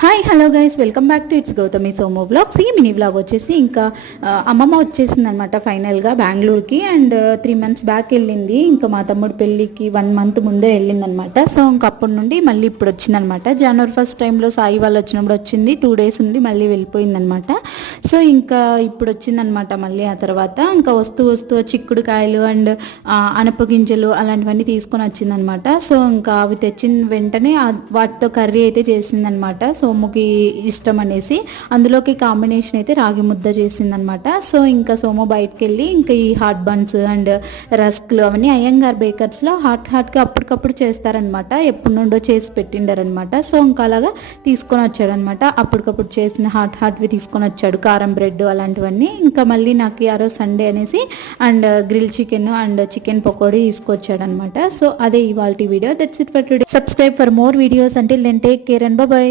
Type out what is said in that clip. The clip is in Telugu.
Hi hello guys, welcome back to it's Gautami Somo vlogs. ఈ మినీ బ్లాగ్ వచ్చేసి ఇంకా అమ్మమ్మ వచ్చేసింది అనమాట ఫైనల్గా బెంగళూరుకి. అండ్ 3 months బ్యాక్ వెళ్ళింది. ఇంకా మా తమ్ముడు పెళ్ళికి 1 month ముందే వెళ్ళిందనమాట. సో ఇంకప్పటి నుండి మళ్ళీ ఇప్పుడు వచ్చిందనమాట. జనవరి 1st టైంలో సాయి వాళ్ళు వచ్చినప్పుడు వచ్చింది. 2 days ఉండి మళ్ళీ వెళ్ళిపోయిందనమాట. సో ఇంకా ఇప్పుడు వచ్చిందనమాట మళ్ళీ. ఆ తర్వాత ఇంకా వస్తూ చిక్కుడుకాయలు అండ్ అనపగింజలు అలాంటివన్నీ తీసుకొని వచ్చిందనమాట. సో ఇంకా అవి తెచ్చిన వెంటనే వాటితో కర్రీ అయితే చేసిందనమాట. సోముకి ఇష్టం అనేసి అందులోకి కాంబినేషన్ అయితే రాగి ముద్ద చేసిందనమాట. సో ఇంకా సోము బయటకు వెళ్ళి ఇంకా ఈ హాట్ బన్స్ అండ్ రస్క్లు అవన్నీ అయ్యంగార్ బేకర్స్లో హాట్గా అప్పటికప్పుడు చేస్తారనమాట. ఎప్పటి నుండో చేసి పెట్టిండారనమాట. సో ఇంకా అలాగా తీసుకొని వచ్చాడనమాట. అప్పటికప్పుడు చేసిన హాట్వి తీసుకొని వచ్చాడు. కారం బ్రెడ్ అలాంటివన్నీ. ఇంకా మళ్ళీ నాకు ఆ రోజు సండే అనేసి and grill chicken and chicken pakodi తీసుకొచ్చాడనమాట. సో అదే ఇవాల్టి video. That's it for today. Subscribe for more videos. Until then take care and by.